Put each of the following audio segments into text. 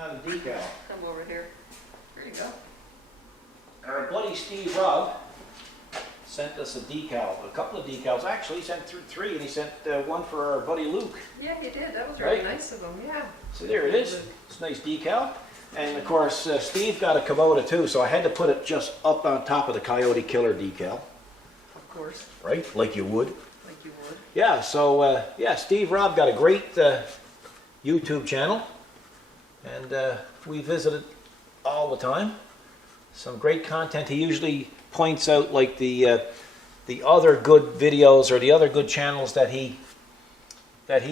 out a decal. Come over here. Here you go. Our buddy Steve Robb sent us a decal, a couple of decals. Actually, he sent three, and he sent one for our buddy Luke. Yeah, he did. That was really Right? nice of him. Yeah. So there it is. It's a nice decal. And of course, Steve got a Kubota too, so I had to put it just up on top of the Coyote Killer decal. Of course, Right? Like you would. like you would. Yeah, so yeah, Steve Robb got a great YouTube channel, and we visit it all the time. Some great content. He usually points out like the other good videos or the other good channels that he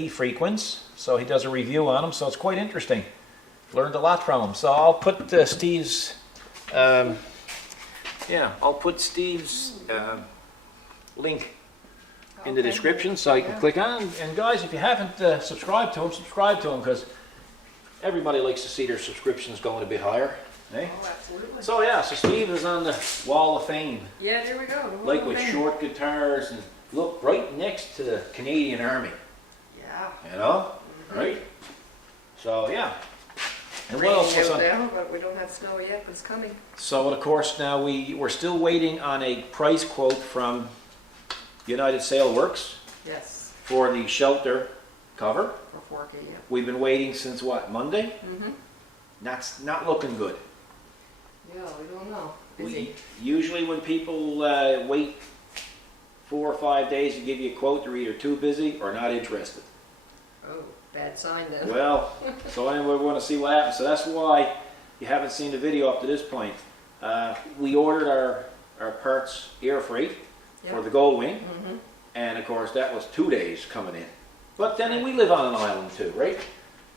frequents. So he does a review on them. So it's quite interesting. Learned a lot from him. So I'll put Steve's link in the description so you can click on. And guys, if you haven't subscribed to him, subscribe to him, because everybody likes to see their subscriptions going a bit higher. Eh? Oh, absolutely. So yeah, so Steve is on the wall of fame, Yeah, there we go. The like whole with thing. short guitars, and look right next to the Canadian Army. Yeah. You know, right? So yeah. And what Raining else was out on? now, but we don't have snow yet, but it's coming. So of course now we're still waiting on a price quote from United Sail Works Yes. for the shelter cover. For 4K, yeah. We've been waiting since what, Monday? Mm-hmm. That's not looking good. Yeah, we don't know. Busy. Usually when people wait 4 or 5 days to give you a quote, they're either too busy or not interested. Oh, bad sign then. Well, so anyway, we want to see what happens. So that's why you haven't seen the video up to this point. We ordered our parts air freight for the Goldwing, Mm-hmm. and of course that was 2 days coming in. But then we live on an island too, right?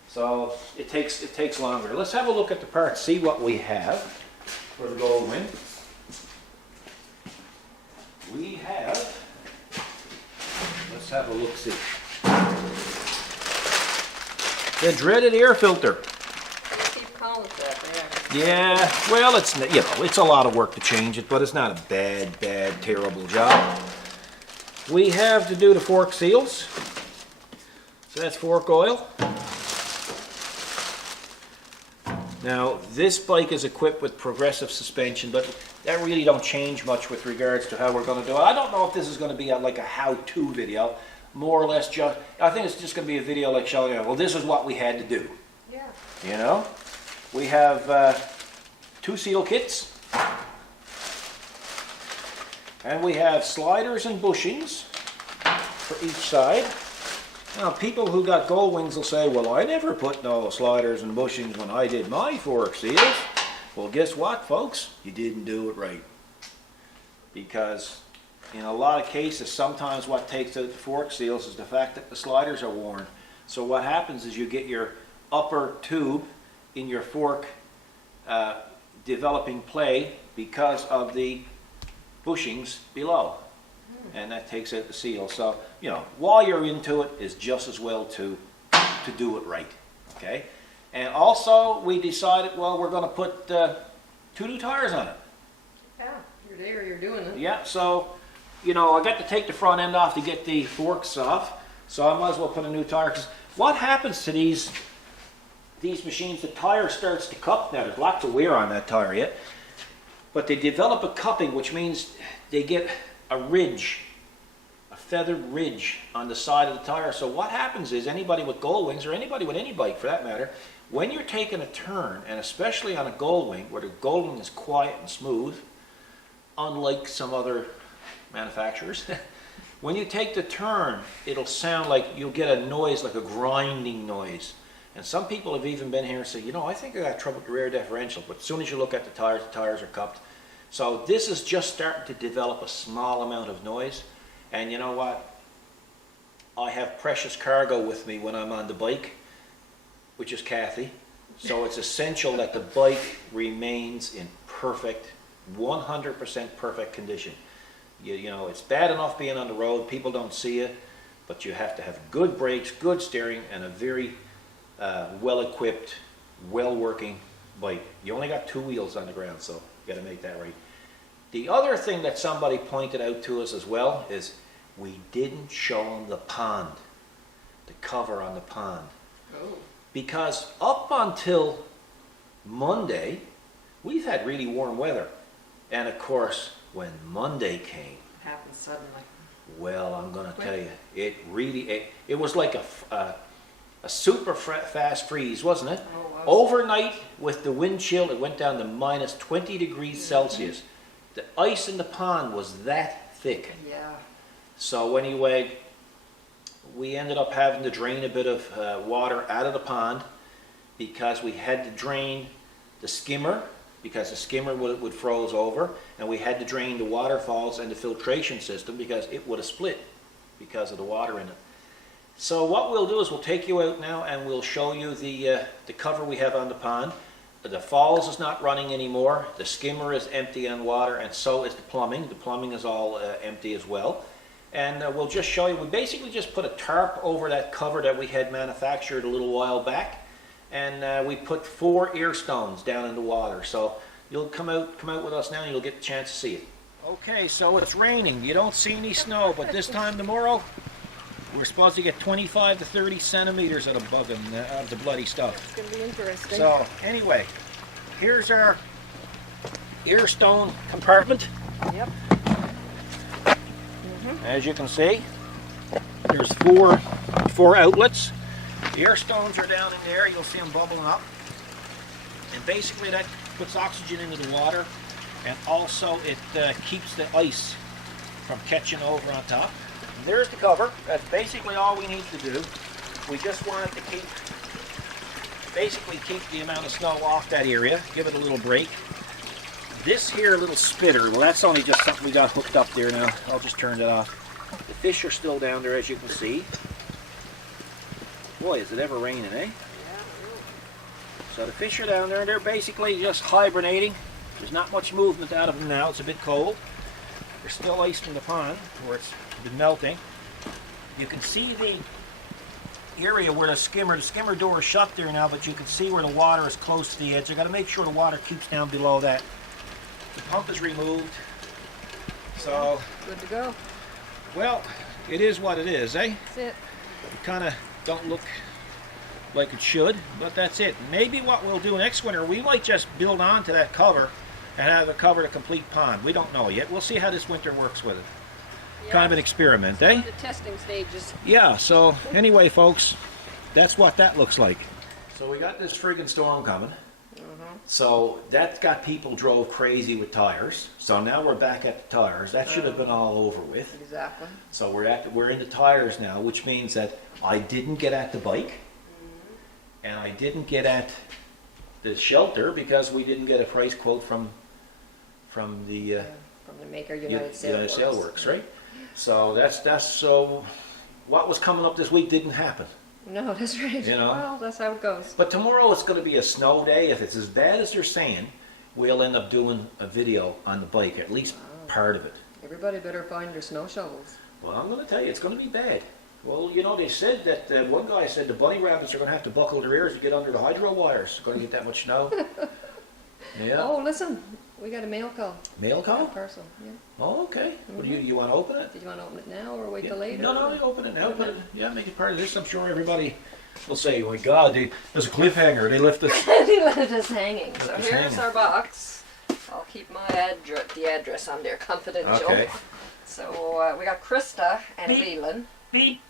So it takes longer. Let's have a look at the parts, see what we have for the Goldwing. We have, let's have a look-see. The dreaded air filter. You keep calling it that, yeah. Yeah, well, it's a lot of work to change it, but it's not a bad, terrible job. We have to do the fork seals. So that's fork oil. Now, this bike is equipped with progressive suspension, but that really don't change much with regards to how we're going to do it. I don't know if this is going to be like a how-to video. More or less just, I think it's just going to be a video like showing you, well, this is what we had to do. Yeah. You know? We have 2 seal kits. And we have sliders and bushings for each side. Now, people who got Goldwings will say, well, I never put no sliders and bushings when I did my fork seals. Well, guess what, folks? You didn't do it right. Because in a lot of cases, sometimes what takes out the fork seals is the fact that the sliders are worn. So what happens is you get your upper tube in your fork developing play because of the bushings below. And that takes out the seal. So, you know, while you're into it, it's just as well to do it right. Okay? And also, we decided, well, we're going to put 2 new tires on it. Yeah, you're there, you're doing it. Yeah, so, you know, I got to take the front end off to get the forks off. So I might as well put a new tire. 'Cause what happens to these machines, the tire starts to cup. Now, there's lots of wear on that tire yet. But they develop a cupping, which means they get a ridge, a feathered ridge on the side of the tire. So what happens is anybody with Goldwings, or anybody with any bike for that matter, when you're taking a turn, and especially on a Goldwing, where the Goldwing is quiet and smooth, unlike some other manufacturers, when you take the turn, it'll sound like you'll get a noise, like a grinding noise. And some people have even been here and say, you know, I think I got trouble with the rear differential. But as soon as you look at the tires are cupped. So this is just starting to develop a small amount of noise. And you know what? I have precious cargo with me when I'm on the bike, which is Kathy. So it's essential that the bike remains in perfect, 100% perfect condition. You know, it's bad enough being on the road, people don't see it, but you have to have good brakes, good steering, and a very well-equipped, well-working bike. You only got 2 wheels on the ground, so you got to make that right. The other thing that somebody pointed out to us as well is we didn't show them the pond, the cover on the pond. Oh. Because up until Monday, we've had really warm weather. And of course, when Monday came, It happened suddenly. well, I'm going to tell you, it really, it was like a super fast freeze, wasn't it? Oh, wow. Overnight, with the wind chill, it went down to minus 20 degrees Celsius. The ice in the pond was that thick. Yeah. So anyway, we ended up having to drain a bit of water out of the pond because we had to drain the skimmer because the skimmer would froze over, and we had to drain the waterfalls and the filtration system because it would have split because of the water in it. So what we'll do is we'll take you out now and we'll show you the cover we have on the pond. The falls is not running anymore. The skimmer is empty on water, and so is the plumbing. The plumbing is all empty as well. And we'll just show you, we basically just put a tarp over that cover that we had manufactured a little while back. And we put 4 ear stones down in the water. So you'll come out with us now and you'll get a chance to see it. Okay, so it's raining. You don't see any snow, but this time tomorrow, we're supposed to get 25 to 30 centimeters out of the bloody stuff. It's going to be interesting. So anyway, here's our ear stone compartment. Yep. As you can see, there's four outlets. The ear stones are down in there. You'll see them bubbling up. And basically that puts oxygen into the water, and also it keeps the ice from catching over on top. And there's the cover. That's basically all we need to do. We just wanted to keep the amount of snow off that area, give it a little break. This here little spitter, well, that's only just something we got hooked up there now. I'll just turn it off. The fish are still down there, as you can see. Boy, is it ever raining, eh? Yeah, So the fish are down there, and they're basically just hibernating. There's not much movement out of them now. It's a bit cold. There's still ice in the pond where it's been melting. You can see the area where the skimmer door is shut there now, but you can see where the water is close to the edge. I've got to make sure the water keeps down below that. The pump is removed. So, good to go. well, it is what it is, eh? That's it. It kind of don't look like it should, but that's it. Maybe what we'll do next winter, we might just build onto that cover and have it cover the complete pond. We don't know yet. We'll see how this winter works with it. Yeah. Kind of an experiment, eh? The testing stages. Yeah, so anyway, folks, that's what that looks like. So we got this friggin' storm coming. So that got people drove crazy with tires. So now we're back at the tires. That should have been all over with. Exactly. So we're in the tires now, which means that I didn't get at the bike, and I didn't get at the shelter because we didn't get a price quote from the From the maker, United United Sailworks, right? So that's so what was coming up this week didn't happen. No, that's right. You know? Well, that's how it goes. But tomorrow it's going to be a snow day. If it's as bad as they're saying, we'll end up doing a video on the bike, at least part of it. Everybody better find their snow shovels. Well, I'm going to tell you, it's going to be bad. Well, you know, they said that, one guy said the bunny rabbits are going to have to buckle their ears to get under the hydro wires. It's going to get that much snow. Yeah. Oh, listen, we got a mail call. Mail A call? parcel, yeah. Oh, okay. Well, you want to open it? Did you want to open it now or wait Yeah. till later? No, you open it now. Put it, yeah, make it part of this. I'm sure everybody will say, oh my God, there's a cliffhanger. They left us. He left us hanging. So Left us here's hanging. our box. I'll keep the address on there confidential. Okay. So we got Christa and Beep. Leland. Beep.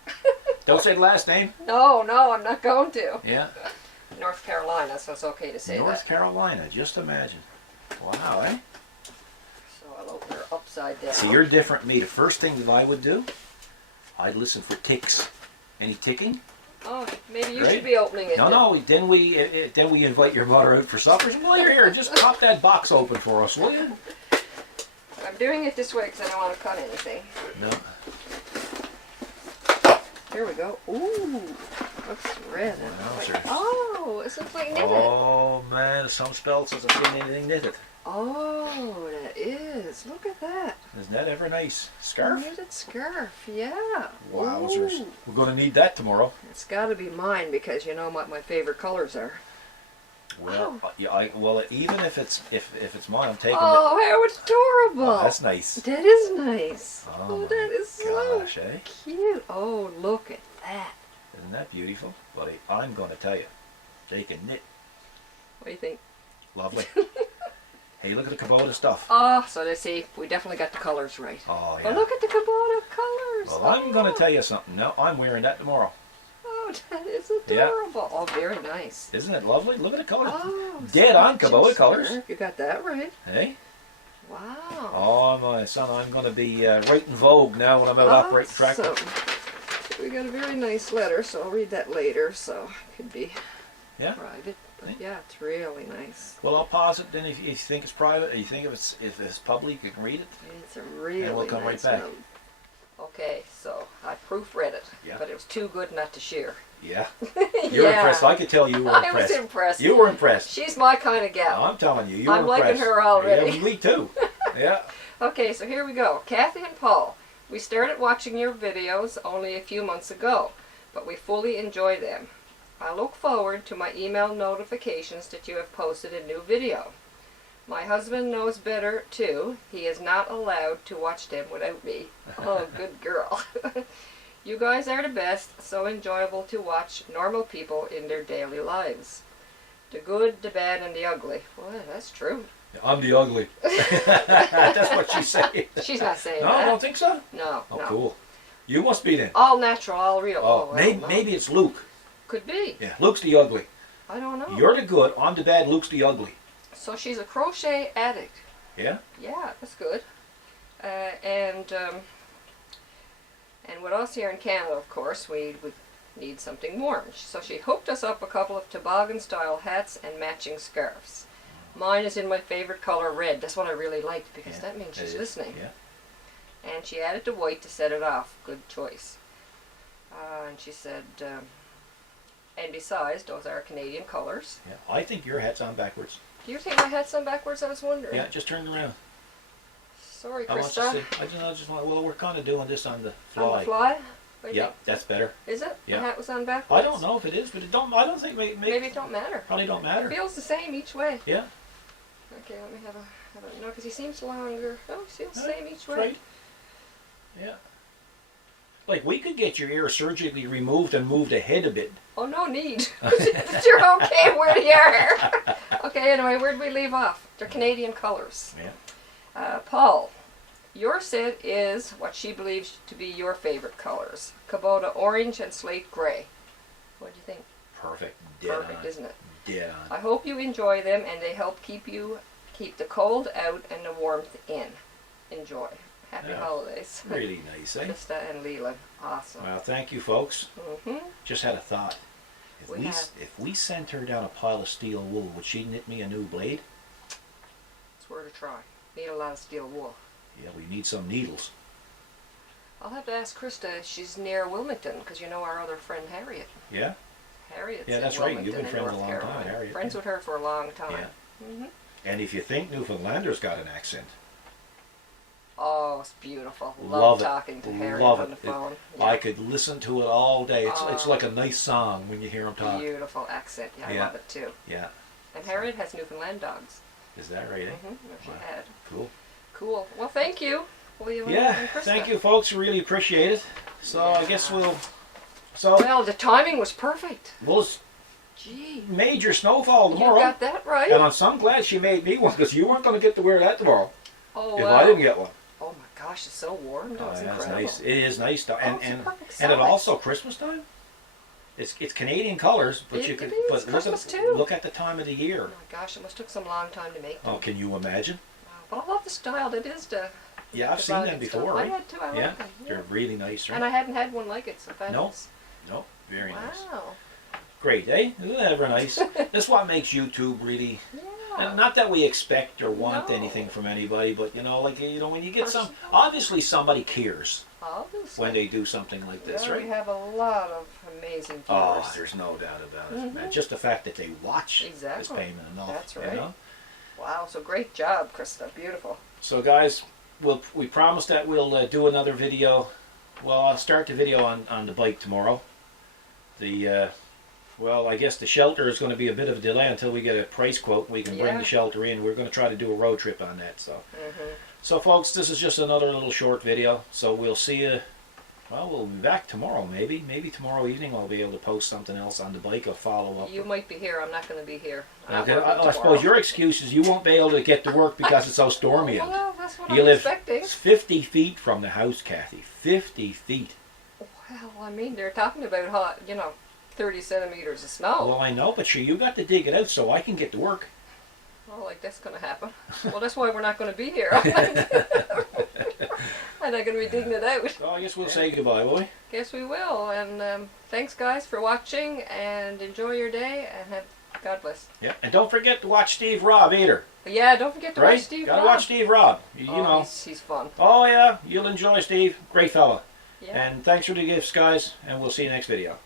Don't say the last name. No, I'm not going to. Yeah. North Carolina, so it's okay to say North that. Carolina. Just imagine. Wow, eh? So I'll open her upside down. See, you're different than me. The first thing that I would do, I'd listen for ticks. Any ticking? Oh, maybe you Right? should be opening it. No. Then we invite your mother out for supper. While you're here, just pop that box open for us, will you? I'm doing it this way because I don't want to cut anything. No. Here we go. Ooh, looks red. Wowzers. Oh, this looks like knitted. Oh man, some spells doesn't seen anything knitted. Oh, that is. Look at that. Isn't that ever nice? Scarf? Knitted scarf, yeah. Wowzers. Ooh. We're going to need that tomorrow. It's got to be mine because you know what my favorite colors are. Well, yeah, well, even if it's mine, I'm taking Oh, how it. adorable. Oh, that's nice. That is nice. Oh, Oh, that is so Gosh, eh? cute. Oh, look at that. Isn't that beautiful? Buddy, I'm going to tell you, they can knit. What do you think? Lovely. Hey, look at the Kubota stuff. Oh, so let's see. We definitely got the colors right. Oh, Oh, yeah. look at the Kubota colors. Well, I'm going to tell you something. No, I'm wearing that tomorrow. Oh, that is adorable. Oh, very nice. Isn't it lovely? Look at the colors. Oh, Dead on scratch Kubota and colors. smirk. You got that right. Hey? Wow. Oh, my son, I'm going to be right in vogue now when I'm out operating tractor. Awesome. We got a very nice letter, so I'll read that later, so it could be private. But yeah, it's really nice. Well, I'll pause it then if you think it's private, or you think if it's public, you can read it. It's a really And we'll come nice right back. note. Okay, so I proofread it, but it was too good not to share. Yeah. You're impressed. I could tell you were impressed. I was impressed. You were impressed. She's my kind of gal. I'm telling you, I'm were impressed. liking her already. Yeah, me too. Yeah. Okay, so here we go. Kathy and Paul, we started watching your videos only a few months ago, but we fully enjoy them. I look forward to my email notifications that you have posted a new video. My husband knows better too. He is not allowed to watch them without me. Oh, good girl. You guys are the best, so enjoyable to watch normal people in their daily lives. The good, the bad, and the ugly. Well, that's true. I'm the ugly. That's what she's saying. She's not saying No, that. I don't think so. No, Oh, no. cool. You must be then. All natural, all real. Oh, well, no. maybe it's Luke. Could be. Yeah, Luke's the ugly. I don't know. You're the good. I'm the bad. Luke's the ugly. So she's a crochet addict. Yeah? Yeah, that's good. And with us here in Canada, of course, we would need something warm. So she hooked us up a couple of toboggan-style hats and matching scarves. Mine is in my favorite color, red. That's what I really liked because that means she's listening. Yeah. And she added the white to set it off. Good choice. And she said, and besides, those are Canadian colors. Yeah. I think your hat's on backwards. Do you think my hat's on backwards? I was wondering. Yeah, just turn it around. Sorry, I want you Christa. to see. I just want. Well, we're kind of doing this on the fly. On the fly? What do you Yeah, think? that's better. Is it? Yeah. The hat was on backwards? I don't know if it is, but it don't. I don't think Maybe it don't matter. probably don't matter. It feels the same each way. Yeah. Okay, let me have a no, because he seems longer. Oh, he feels the same each way. Right. Yeah. Like we could get your ear surgically removed and moved ahead a bit. Oh, no need. You're okay where you are. Okay, anyway, where did we leave off? They're Canadian colors. Yeah. Paul, your set is what she believes to be your favorite colors. Kubota orange and slate gray. What do you think? Perfect. Dead Perfect, on. isn't it? Dead on. I hope you enjoy them and they help keep the cold out and the warmth in. Enjoy. Happy holidays. Really nice, eh? Christa and Leland. Awesome. Well, thank you, folks. Mm-hmm. Just had a thought. If we sent her down a pile of steel wool, would she knit me a new blade? It's worth a try. Need a lot of steel wool. Yeah, we need some needles. I'll have to ask Christa if she's near Wilmington, because you know our other friend Harriet. Yeah? Harriet's Yeah, that's in right. Wilmington You've been in friends a North long time, Carolina. Harriet. Friends with her for a long time. Yeah. Mm-hmm. And if you think Newfoundlander's got an accent. Oh, it's beautiful. Love Love it. talking to Harriet Love on the it. phone. I could listen to it all day. It's like a nice song when you hear them talk. Beautiful accent. Yeah, I Yeah. love it too. Yeah. And Harriet has Newfoundland dogs. Is that right, eh? Mm-hmm. She Wow. had. Cool. Cool. Well, thank you, William Yeah, and Christa. thank you, folks. Really appreciate it. So I guess we'll... Well, the timing was perfect. Well, it's Gee. major snowfall tomorrow. You got that right. And I'm so glad she made me one, because you weren't going to get to wear that tomorrow Oh, if wow. I didn't get one. Oh my gosh, it's so warm. That was Yeah, it's incredible. nice. It is nice, though. Oh, it's a perfect And it size. also Christmas time. It's Canadian colors, but It you could. is But Christmas too. look at the time of the year. Oh my gosh, it must took some long time to make them. Oh, can you imagine? Wow. But I love the style that is the. Yeah, I've seen them before, I right? had too. I Yeah, like them. Yeah. they're really nice, right? And I hadn't had one like it, so that No. is- No, very nice. Wow. Great, eh? Isn't that ever nice? That's what makes YouTube really. Yeah. And not that we expect or want No. anything from anybody, but like when you get some, Personal. obviously somebody cares Obviously. when they do something like this, Yeah, right? we have a lot of amazing viewers. Oh, there's no doubt about it, man. Just the fact that they watch is Exactly. payment enough. That's you right. know? Wow, so great job, Christa. Beautiful. So, guys, we promise that we'll do another video. Well, I'll start the video on the bike tomorrow. Well, I guess the shelter is going to be a bit of a delay until we get a price quote. We can bring Yeah. the shelter in. We're going to try to do a road trip on that. So, Mm-hmm. so folks, this is just another little short video. So we'll see you Well, we'll be back tomorrow, maybe. Maybe tomorrow evening I'll be able to post something else on the bike or follow up. You might be here. I'm not going to be here. I'm not Okay, working I suppose tomorrow. your excuse is you won't be able to get to work because it's so stormy out. Well, that's what You I'm live expecting. 50 feet from the house, Kathy. 50 feet. Well, I mean, they're talking about hot, 30 centimeters of snow. Well, I know, but sure, you got to dig it out so I can get to work. Well, like that's going to happen. Well, that's why we're not going to be here. I'm not going to be digging it out. So I guess we'll say goodbye, will we? Guess we will. And thanks, guys, for watching. And enjoy your day. And God bless. Yeah, and don't forget to watch Steve Robb either. But yeah, don't forget to Right? watch Steve. Gotta Robb. watch Steve Robb. You Oh, know. he's fun. Oh yeah, you'll enjoy Steve. Great fella. Yeah. And thanks for the gifts, guys. And we'll see you next video.